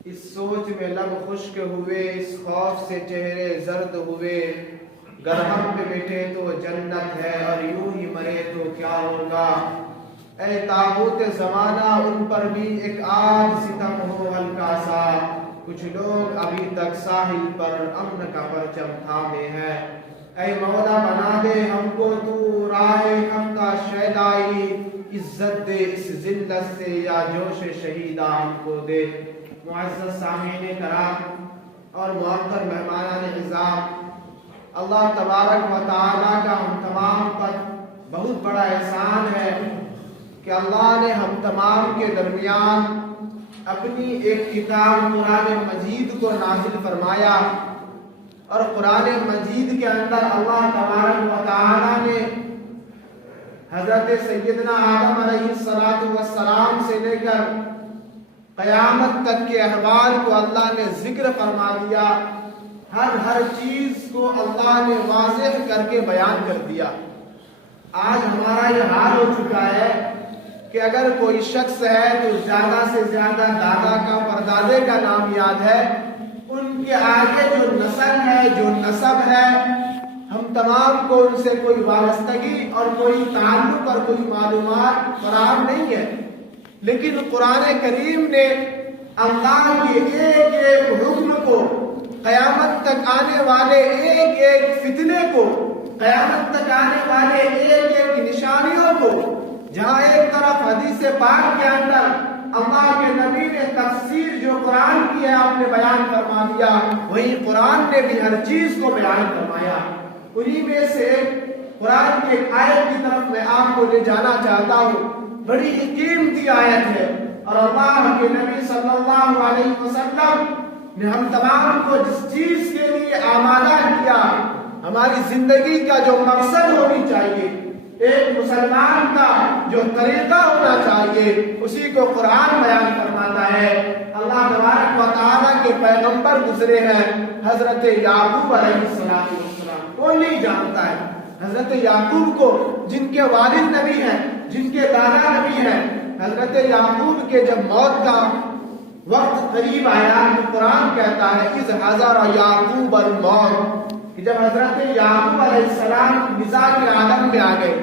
اس سوچ میں لب خشک ہوئے، اس خوف سے چہرے زرد ہوئے، گر ہم پہ بیٹھے تو جنت ہے اور یوں ہی مرے تو کیا ہوگا۔ اے تابوت زمانہ ان پر بھی ایک آج ستم ہو ہلکا سا، کچھ لوگ ابھی تک ساحل پر امن کا پرچم تھامے ہیں۔ اے مولا بنا دے ہم کو تو راہ حق کا شیدائی، عزت دے اس ذلت سے یا جوش شہیدہ ہم کو دے۔ معزز سامعین کرام اور معطر مہمانان عزام، اللہ تبارک و تعالیٰ کا ہم تمام پر بہت بڑا احسان ہے کہ اللہ نے ہم تمام کے درمیان اپنی ایک کتاب قرآن مجید کو نازل فرمایا، اور قرآن مجید کے اندر اللہ تبارک و تعالیٰ نے حضرت سیدنا آدم علیہ السلام سے لے کر قیامت تک کے احوال کو اللہ نے ذکر فرما دیا۔ ہر چیز کو اللہ نے واضح کر کے بیان کر دیا۔ آج ہمارا یہ حال ہو چکا ہے کہ اگر کوئی شخص ہے تو زیادہ سے زیادہ دادا کا پردادے کا نام یاد ہے، ان کے آگے جو نسل ہے، جو نسب ہے، ہم تمام کو ان سے کوئی وابستگی اور کوئی تعلق اور کوئی معلومات فراہم نہیں ہے۔ لیکن قرآن کریم نے اللہ کے ایک ایک حکم کو، قیامت تک آنے والے ایک ایک فتنے کو، قیامت تک آنے والے ایک ایک نشانیوں کو، جہاں ایک طرف حدیث پاک کے اندر اللہ کے نبی نے تفسیر جو قرآن کی ہے آپ نے بیان فرما دیا، وہی قرآن نے بھی ہر چیز کو بیان فرمایا۔ انہی میں سے قرآن کی ایک آیت کی طرف میں آپ کو لے جانا چاہتا ہوں، بڑی ہی قیمتی آیت ہے، اور اللہ کے نبی صلی اللہ علیہ وسلم نے ہم تمام کو جس چیز کے لیے آمادہ کیا، ہماری زندگی کا جو مقصد ہونی چاہیے، ایک مسلمان کا جو طریقہ ہونا چاہیے، اسی کو قرآن بیان فرماتا ہے۔ اللہ تبارک و تعالیٰ کے پیغمبر گزرے ہیں حضرت یعقوب علیہ السلام، کون نہیں جانتا ہے حضرت یعقوب کو، جن کے والد نبی ہیں، جن کے دادا نبی ہیں۔ حضرت یعقوب کے جب موت کا وقت قریب آیا تو قرآن کہتا ہے اذ حضر یعقوب الموت، کہ جب حضرت یعقوب علیہ السلام مزاج کے عالم میں آ گئے،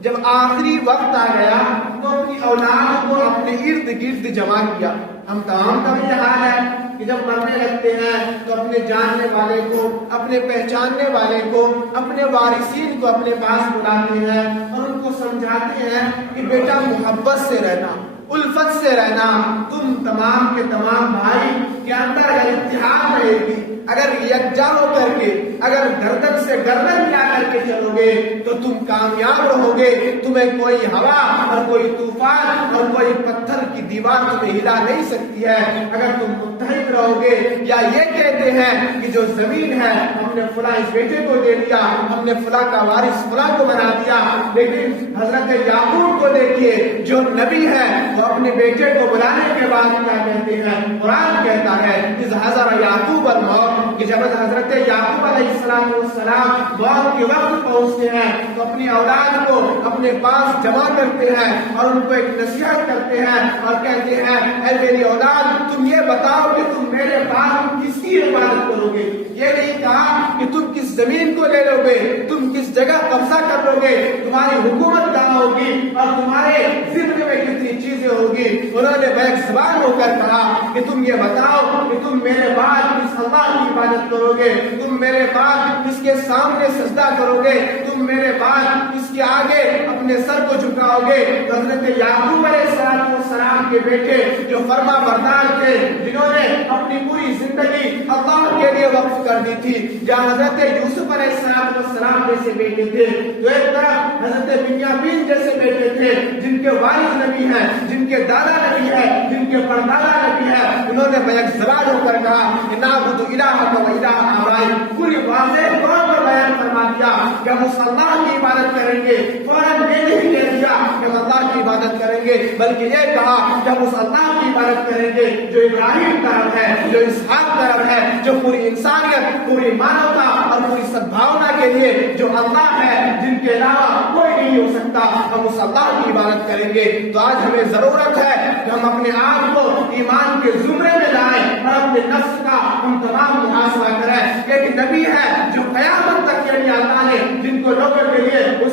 جب آخری وقت آ گیا تو اپنی اولاد کو اپنے ارد گرد جمع کیا۔ ہم تمام کا بھی حال ہے کہ جب مرنے لگتے ہیں تو اپنے جاننے والے کو، اپنے پہچاننے والے کو، اپنے وارثین کو اپنے پاس بلاتے ہیں اور ان کو سمجھاتے ہیں کہ بیٹا محبت سے رہنا، الفت سے رہنا، تم تمام کے تمام بھائی کے اندر اگر اتحاد رہے گی، اگر یکجا ہو کر کے، اگر گردن سے گردن ملا کر کے چلو گے تو تم کامیاب رہو گے۔ تمہیں کوئی ہوا اور کوئی طوفان اور کوئی پتھر کی دیوار تمہیں ہلا نہیں سکتی ہے اگر تم متحد رہو گے۔ یا یہ کہتے ہیں کہ جو زمین ہے ہم نے فلاں اس بیٹے کو دے دیا، ہم نے فلاں کا وارث فلاں کو بنا دیا، لیکن حضرت یعقوب کو دیکھیے جو نبی ہے وہ اپنے بیٹے کو بلانے کے بعد کیا کہتے ہیں؟ قرآن کہتا ہے اذ حضر یعقوب الموت، کہ جب حضرت یعقوب علیہ السلام موت کے وقت پہنچتے ہیں تو اپنی اولاد کو اپنے پاس جمع کرتے ہیں اور ان کو ایک نصیحت کرتے ہیں اور کہتے ہیں اے میری اولاد، تم یہ بتاؤ کہ تم میرے بعد کس کی عبادت کرو گے۔ یہ نہیں کہا کہ تم کس زمین کو لے لو گے، تم کس جگہ قبضہ کر لو گے، تمہاری حکومت کہاں ہوگی اور تمہارے ذمے میں کتنی چیزیں ہوگی۔ انہوں نے بیک زبان ہو کر کہا کہ تم یہ بتاؤ کہ تم میرے بعد کس اللہ کی عبادت کرو گے، تم میرے بعد کس کے سامنے سجدہ کرو گے، تم میرے بعد کس کے آگے اپنے سر کو جھکاؤ گے۔ حضرت یعقوب علیہ السلام کے بیٹے جو فرما بردار تھے، جنہوں نے اپنی پوری زندگی اللہ کے لیے وقف کر دی تھی، جہاں حضرت یوسف علیہ السلام جیسے بیٹے تھے، جو ایک طرف حضرت بنیامین جیسے بیٹے تھے، جن کے والد نبی ہیں، جن کے دادا نبی ہیں، جن کے پردادا نبی ہیں، انہوں نے بیک زبان ہو کر کہا کہ نعبد الہک و الہ آبائی، پوری واضح طور پر بیان فرما دیا کہ ہم اس اللہ کی عبادت کریں گے۔ فوراً یہ نہیں کہہ دیا کہ ہم اللہ کی عبادت کریں گے، بلکہ یہ کہا کہ ہم اس اللہ کی عبادت کریں گے جو ابراہیم کا رب ہے، جو اسحاق کا رب ہے، جو پوری انسانیت، پوری مانوتا اور پوری سدبھاونا کے لیے جو اللہ ہے، جن کے علاوہ کوئی نہیں ہو سکتا، ہم اس اللہ کی عبادت کریں گے۔ تو آج ہمیں ضرورت ہے کہ ہم اپنے آپ کو ایمان کے زمرے میں لائیں اور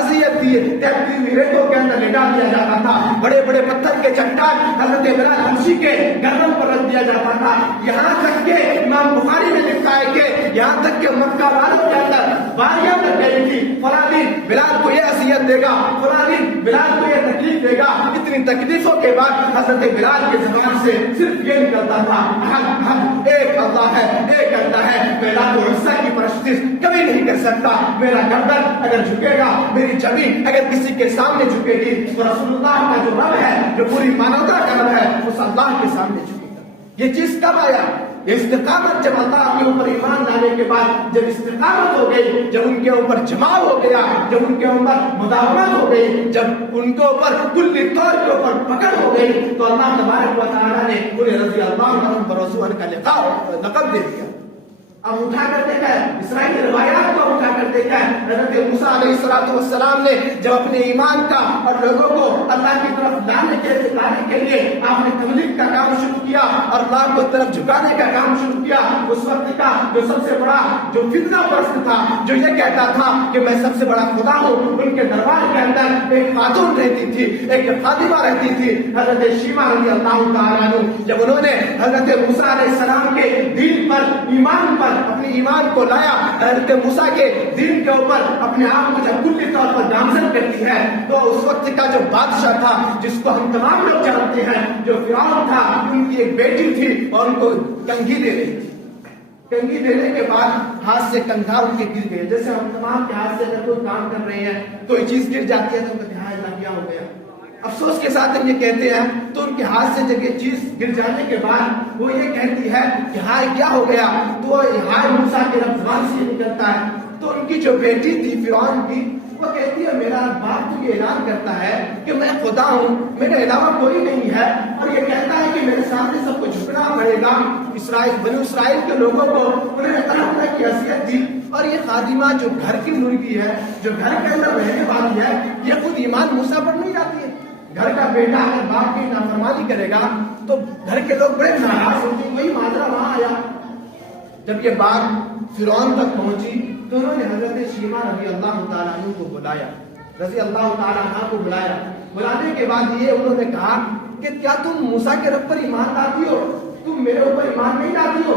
اذیت دی، ریتوں کے اندر لٹا دیا جاتا تھا، بڑے بڑے پتھر کے چٹان حضرت بلال حبشی کے گردن پر رکھ دیا جاتا تھا، یہاں تک کہ امام بخاری نے لکھا ہے کہ یہاں تک کہ مکہ والوں کے اندر باریاں لگ گئی تھی، فلاں دن بلال کو یہ اذیت دے گا، فلاں دن بلال کو یہ تکلیف دے گا۔ اتنی تکلیفوں کے بعد حضرت بلال کی زبان سے صرف یہ نکلتا تھا، ایک اللہ ہے، ایک اللہ ہے، میں لات و عزا کی پرستش کبھی نہیں کر سکتا، میرا گردن اگر جھکے گا، میری جبین اگر کسی کے سامنے جھکے گی تو رسول اللہ کا جو رب ہے، جو پوری مانوتا کا رب ہے، اس اللہ کے سامنے جھکے گا۔ یہ چیز کب آیا؟ یہ استقامت جب اللہ کے اوپر ایمان لانے کے بعد جب استقامت ہو گئی، جب ان کے اوپر جماع ہو گیا، جب ان کے اوپر مداومت ہو گئی، جب ان کے اوپر کلی طور کے اوپر پکڑ ہو گئی، تو اللہ تبارک و تعالیٰ نے انہیں رضی اللہ عنہم ورضوا کا لقب دے دیا۔ اب اٹھا کر دیکھا ہے اسرائیلی روایات کو اٹھا کر دیکھا ہے، حضرت موسیٰ علیہ السلام نے جب اپنے ایمان کا اور لوگوں کو اللہ کی طرف لانے کے لیے آپ نے تبلیغ کا کام شروع کیا اور اللہ کو طرف جھکانے کا کام شروع کیا، اس وقت کا جو سب سے بڑا جو فتنہ پرست تھا، جو یہ کہتا تھا کہ میں سب سے بڑا خدا ہوں، ان کے دربار کے اندر ایک خاتون رہتی تھی، ایک خادمہ رہتی تھی، حضرت شیما رضی اللہ تعالیٰ عنہ۔ جب انہوں نے حضرت موسیٰ علیہ السلام کے دین پر، ایمان پر اپنے ایمان کو لایا، حضرت موسیٰ کے دین کے اوپر اپنے آپ کو جب کلی طور پر گامزن کرتی ہے، تو اس وقت کا جو بادشاہ تھا جس کو ہم تمام لوگ جانتے ہیں، جو فرعون تھا، ان کی ایک بیٹی تھی اور ان کو کنگھی دے دی۔ کنگھی دینے کے بعد ہاتھ سے کنگھا ان کے گر گئے، جیسے ہم تمام کے ہاتھ سے اگر کوئی کام کر رہے ہیں کوئی چیز گر جاتی ہے تو ان کا دھیان کیا ہو گیا، افسوس کے ساتھ ہم یہ کہتے ہیں، تو ان کے ہاتھ سے جب یہ چیز گر جانے کے بعد وہ یہ کہتی ہے کہ ہائے کیا ہو گیا، تو ہائے موسیٰ کے رب زبان سے نکلتا ہے۔ تو ان کی جو بیٹی تھی فرعون کی، وہ کہتی ہے میرا باپ تو یہ اعلان کرتا ہے کہ میں خدا ہوں، میرے علاوہ کوئی نہیں ہے، اور یہ کہتا ہے کہ میرے سامنے سب کو جھکنا پڑے گا۔ بنو اسرائیل کے لوگوں کو انہوں نے طرح طرح کی حیثیت دی، اور یہ خادمہ جو گھر کی مرغی ہے، جو گھر کے اندر رہنے والی ہے، یہ خود ایمان موسیٰ پر نہیں جاتی ہے۔ گھر کا بیٹا اگر باپ کی نافرمانی کرے گا تو گھر کے لوگ بڑے ناراض ہوتے ہیں، وہی ماجرا وہاں آیا۔ جب یہ بات فرعون تک پہنچی تو انہوں نے حضرت شیما رضی اللہ تعالیٰ عنہ کو بلایا، رضی اللہ تعالیٰ عنہ کو بلایا۔ بلانے کے بعد یہ انہوں نے کہا کہ کیا تم موسیٰ کے رب پر ایمان لاتی ہو؟ تم میرے اوپر ایمان نہیں لاتی ہو؟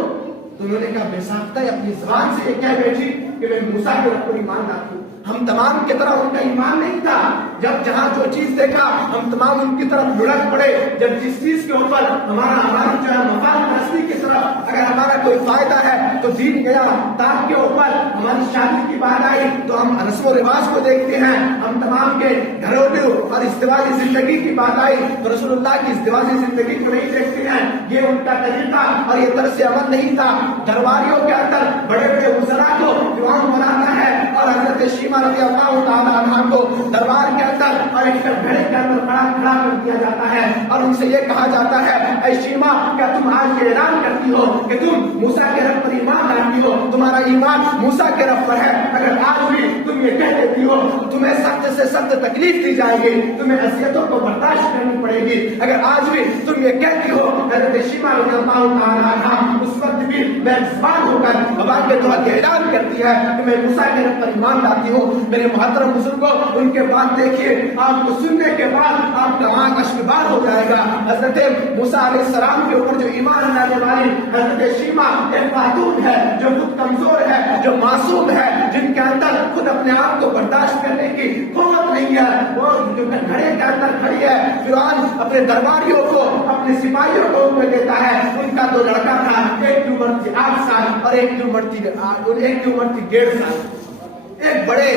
تو انہوں نے کہا بے ساختہ اپنی زبان سے یہ کہہ بیٹھی کہ میں موسیٰ کے رب پر ایمان لاتی ہوں۔ ہم تمام کی طرح ان کا ایمان نہیں تھا، جب جہاں جو چیز دیکھا ہم تمام ان کی طرف لڑک پڑے، جب جس چیز کے اوپر ہماری جو ہے مفاد پرستی کی طرف اگر ہمارا کوئی فائدہ ہے تو دین گیا، تاپ کے اوپر ہماری شادی کی بات آئی تو ہم رسم و رواج کو دیکھتے ہیں، ہم تمام کے گھریلو اور ازدواجی زندگی کی بات آئی تو رسول اللہ کی ازدواجی زندگی کو نہیں دیکھتے ہیں، یہ ان کا طریقہ اور یہ طرز عمل نہیں تھا۔ درباریوں کے اندر بڑے بڑے وزراء کو فرعون بناتا ہے اور حضرت شیما رضی اللہ تعالیٰ عنہ کو دربار کے اندر اور ایک گھڑے کے اندر کھڑا کر دیا جاتا ہے اور ان سے یہ کہا جاتا ہے اے شیما کیا تم آج یہ اعلان کرتی ہو کہ تم موسیٰ کے رب پر ایمان لاتی ہو، تمہارا ایمان موسیٰ کے رب پر ہے، اگر آج بھی تم یہ کہہ دیتی ہو تمہیں سخت سے سخت تکلیف دی جائے گی، تمہیں اذیتوں کو برداشت کرنی پڑے گی، اگر آج بھی تم یہ کہتی ہو حضرت شیما رضی اللہ تعالیٰ عنہ اس وقت بھی میں زبان ہو کر بابا کے دعا یہ اعلان کرتی ہے کہ میں موسیٰ کے رب پر ایمان لاتی ہوں۔ میرے محترم بزرگوں، ان کے بعد دیکھیے آپ کو سننے کے بعد آپ کا آنکھ اشکبار ہو جائے گا۔ حضرت موسیٰ علیہ السلام کے اوپر جو ایمان لانے والی حضرت شیما ایک خاتون ہے جو خود کمزور ہے، جو معصوم ہے، جن کے اندر خود اپنے آپ کو برداشت کرنے کی قوت نہیں ہے، وہ جو گھڑے کے اندر کھڑی ہے۔ فرعون اپنے درباریوں کو، اپنے سپاہیوں کو حکم دیتا ہے، ان کا دو لڑکا تھا، ایک کی عمر تھی 8 سال اور ایک کی عمر تھی 1.5 سال۔ ایک بڑے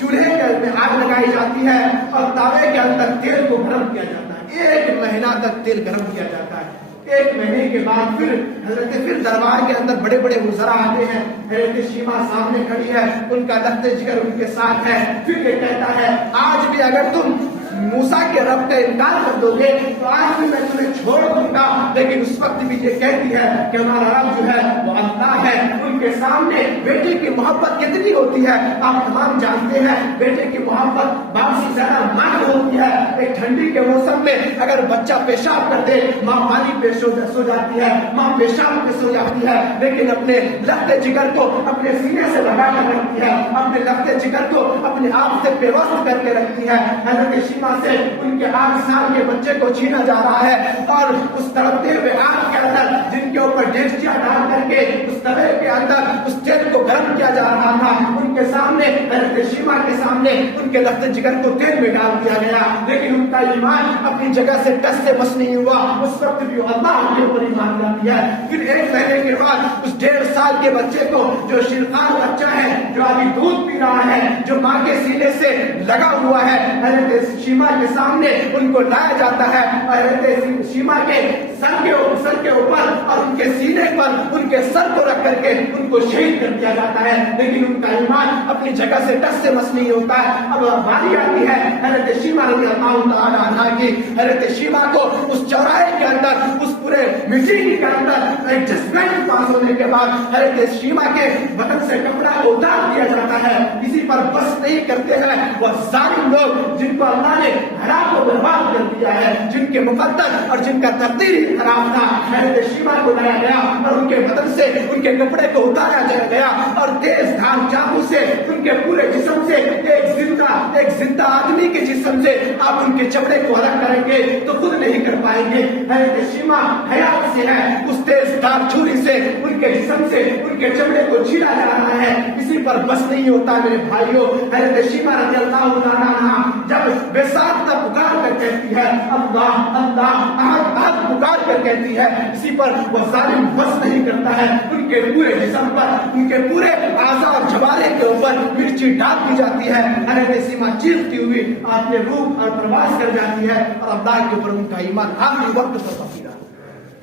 چولہے میں آگ لگائی جاتی ہے اور توے کے اندر تیل کو گرم کیا جاتا ہے، 1 مہینہ تک تیل گرم کیا جاتا ہے۔ 1 مہینے کے بعد پھر دربار کے اندر بڑے بڑے وزراء آتے ہیں، حضرت شیما سامنے کھڑی ہے، ان کا لخت جگر ان کے ساتھ ہے، پھر یہ کہتا ہے آج بھی اگر تم موسیٰ کے رب کا انکار کر دو گے تو آج بھی میں تمہیں چھوڑ دوں گا، لیکن اس وقت بھی یہ کہتی ہے کہ ہمارا رب جو ہے وہ اللہ ہے۔ ان کے سامنے بیٹے کی محبت کتنی ہوتی ہے آپ تمام جانتے ہیں، بیٹے کی محبت باپ سے زیادہ ماں ہوتی ہے۔ ہے. ایک ٹھنڈی کے موسم میں اگر بچہ پیشاب کر دے ماں پانی پہ سو جاتی ہے, ماں پیشاب پہ سو جاتی ہے, لیکن اپنے لخت جگر کو اپنے سینے سے لگا کر رکھتی ہے, اپنے لخت جگر کو اپنے آپ سے پیوست کر کے رکھتی ہے. حضرت شیما سے ان کے 8 سال کے بچے کو چھینا جا رہا ہے اور اس تڑپتے ہوئے آگ کے اندر جن کے اوپر ڈیگچیاں ڈال کر کے اس توے کے اندر اس تیل کو گرم کیا جا رہا تھا, ان کے سامنے حضرت شیما کے سامنے ان کے لخت جگر کو تیل میں ڈال دیا گیا, لیکن ان کا ایمان اپنی جگہ سے ٹس سے بس نہیں ہوا. اس وقت بھی اللہ کے اوپر ایمان لاتی ہے. پھر 1 مہینے کے بعد اس 1.5 سال کے بچے کو, جو شیرخوار بچہ ہے, جو ابھی دودھ پی رہا ہے, جو ماں کے سینے سے لگا ہوا ہے, حضرت شیما کے سامنے ان کو لایا جاتا ہے اور حضرت شیما کے سر کے اوپر اور ان کے سینے پر ان کے سر کو رکھ کر کے ان کو شہید کر دیا جاتا ہے. لیکن ان کا ایمان اپنی جگہ سے ٹس سے مس نہیں ہوتا ہے. اب باری آتی ہے حضرت شیما رضی اللہ تعالی عنہا کی. حضرت شیما کو اس چوراہے کے اندر, اس پورے میٹنگ کے اندر ایک ججمنٹ پاس ہونے کے بعد حضرت شیما کے بدن سے کپڑا اتار دیا جاتا ہے. کسی پر بس نہیں کرتے ہیں وہ ظالم لوگ جن کو اللہ نے ہلاک و برباد کر دیا ہے, جن کے مقدر اور جن کا تقدیر خراب تھا. حضرت شیما کو لایا گیا اور ان کے بدن سے ان کے کپڑے کو اتارا گیا اور تیز دھار چاقو سے ان کے پورے جسم سے ایک زندہ آدمی کے جسم سے آپ ان کے چمڑے کو الگ کریں گے تو خود نہیں کر پائیں گے. حضرت شیما حیات سے ہے, اس تیز دھار چھری سے ان کے جسم سے ان کے چمڑے کو چھیلا جا رہا ہے. کسی پر بس نہیں ہوتا میرے بھائیوں. حضرت شیما رضی اللہ تعالی عنہا جب بے ساختہ پکار کر کہتی ہے اللہ اللہ احد احد پکار کر کہتی ہے, کسی پر وہ ظالم بس نہیں کرتا ہے. ان کے پورے جسم پر, ان کے پورے اعضاء اور جوارے کے اوپر مرچی ڈال دی جاتی ہے. حضرت شیما چیختی ہوئی اپنے روح اور پرواز کر جاتی ہے اور اللہ کے اوپر ان کا ایمان آخری وقت پر پکیرا.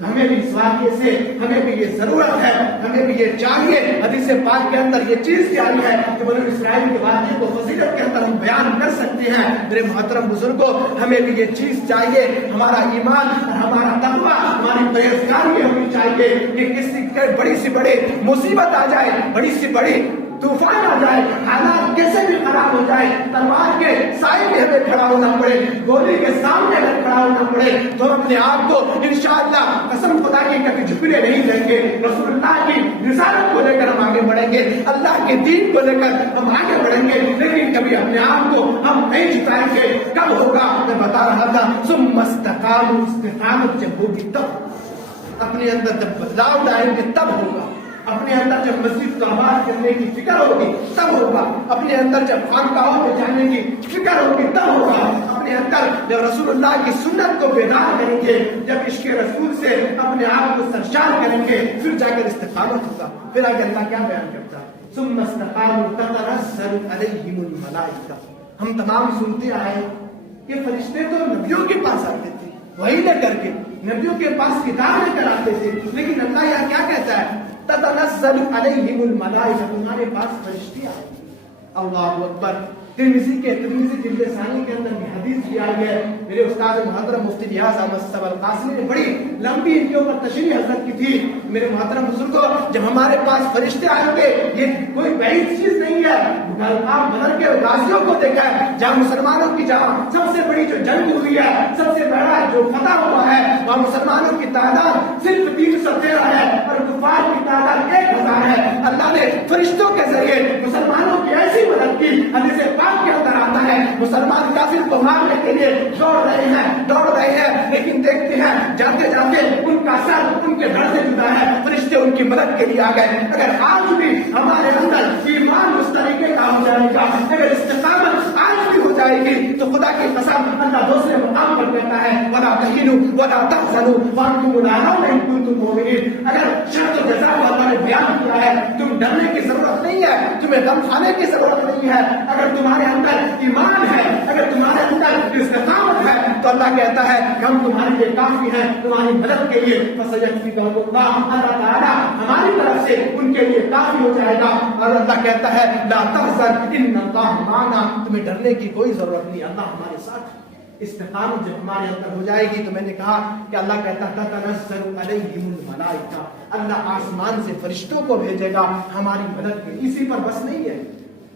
ہمیں بھی اس واقعے سے ہمیں بھی یہ ضرورت ہے, ہمیں بھی یہ چاہیے. حدیث پاک کے اندر یہ چیز جاری ہے کہ بنی اسرائیل کے واقعے کو فضیلت کے اندر ہم بیان کر سکتے ہیں. میرے محترم بزرگوں, ہمیں بھی یہ چیز چاہیے, ہمارا ایمان اور ہمارا تقویٰ, ہماری پرہیزگاری ہونی چاہیے کہ کسی بڑی سی بڑی مصیبت آ جائے, بڑی سی بڑی طوفان آ جائے, حالات کیسے بھی خراب ہو جائے, تلوار کے سائے میں ہمیں کھڑا ہونا پڑے, گولی کے سامنے اگر کھڑا ہونا پڑے تو ہم اپنے آپ کو انشاءاللہ قسم خدا کی کبھی جھکنے نہیں دیں گے. رسول اللہ کی رسالت کو لے کر ہم آگے بڑھیں گے, اللہ کے دین کو لے کر ہم آگے بڑھیں گے, لیکن کبھی اپنے آپ کو ہم نہیں جھکائیں گے. کب ہوگا؟ میں بتا رہا تھا ثم استقاموا, استقامت جب ہوگی تب, اپنے اندر جب بدلاؤ لائیں گے تب ہوگا. اپنے اندر جب مسجد کو آباد کرنے کی فکر ہوگی تب ہوگا. اپنے اندر جب خانقاہوں میں جانے کی فکر ہوگی تب ہوگا. اپنے اندر جب رسول اللہ کی سنت کو بیدار کریں گے, جب عشق رسول سے اپنے آپ کو سرشار کریں گے, پھر جا کر استقامت ہوگا. پھر آگے اللہ کیا بیان کرتا ہے, ثم استقاموا تتنزل علیہم الملائکہ. ہم تمام سنتے آئے کہ فرشتے تو نبیوں کے پاس آتے تھے وہی لے کر کے, نبیوں کے پاس کتاب لے کر آتے تھے, لیکن اللہ یہاں کیا کہتا ہے تتنزل علیہم الملائکہ, تمہارے پاس فرشتے آئے. اللہ اکبر. ترمذی جلد ثانی کے اندر بھی حدیث بھی آئی ہے. میرے استاد محترم مفتی ریاض احمد صاحب القاسمی نے بڑی لمبی ان کے اوپر تشریح حضرت کی تھی. میرے محترم بزرگوں, جب ہمارے پاس فرشتے آئیں گے یہ کوئی بعید چیز نہیں ہے. آپ بدر کے غازیوں کو دیکھا ہے, جہاں مسلمانوں کی جہاں سب سے بڑی جو جنگ ہوئی ہے, سب سے بڑا جو فتح ہوا ہے, وہاں مسلمانوں کی تعداد صرف 313 ہے اور کفار کی تعداد 1000 ہے. اللہ نے فرشتوں کے ذریعے مسلمانوں کی ایسی مدد کی. حدیث پاک کے اندر آتا ہے مسلمان کافر کو مارنے کے لیے دوڑ رہے ہیں, لیکن دیکھتے ہیں جاتے جاتے ان کا سر ان کے گھر سے جدا ہے, فرشتے ان کی مدد کے لیے آ گئے. اگر آج بھی ہمارے اندر ایمان اس طریقے کا ہو جائے گا, اگر استقامت آج بھی ہو جائے گی, تو خدا کی قسم اللہ دوسرے مقام پر کہتا ہے وَلَا تَهِنُوا وَلَا تَحْزَنُوا وَأَنْتُمُ الْأَعْلَوْنَ إِن كُنتُم مُؤْمِنِينَ. اگر شرط و جزا کو اللہ نے بیان کیا ہے, تم ڈرنے کی ضرورت نہیں ہے, تمہیں غم کھانے کی ضرورت نہیں ہے. اگر تمہارے اندر ایمان ہے, اگر تمہارے اندر استقامت ہے, تو اللہ کہتا ہے کہ ہم تمہارے لیے کافی ہیں, تمہاری مدد کے لیے. فَسَيَكْفِيكَهُمُ اللَّهُ, اللہ تعالیٰ ہماری طرف سے ان کے لیے کافی ہو جائے گا. اور اللہ کہتا ہے لا تحزن ان اللہ معنا, تمہیں ڈرنے کی کوئی ضرورت نہیں, اللہ ہمارے ساتھ. استقامت جب ہمارے اندر ہو جائے گی تو میں نے کہا کہ اللہ کہتا ہے تتنزل علیہم الملائکہ, اللہ آسمان سے فرشتوں کو بھیجے گا ہماری مدد کے. اسی پر بس نہیں ہے,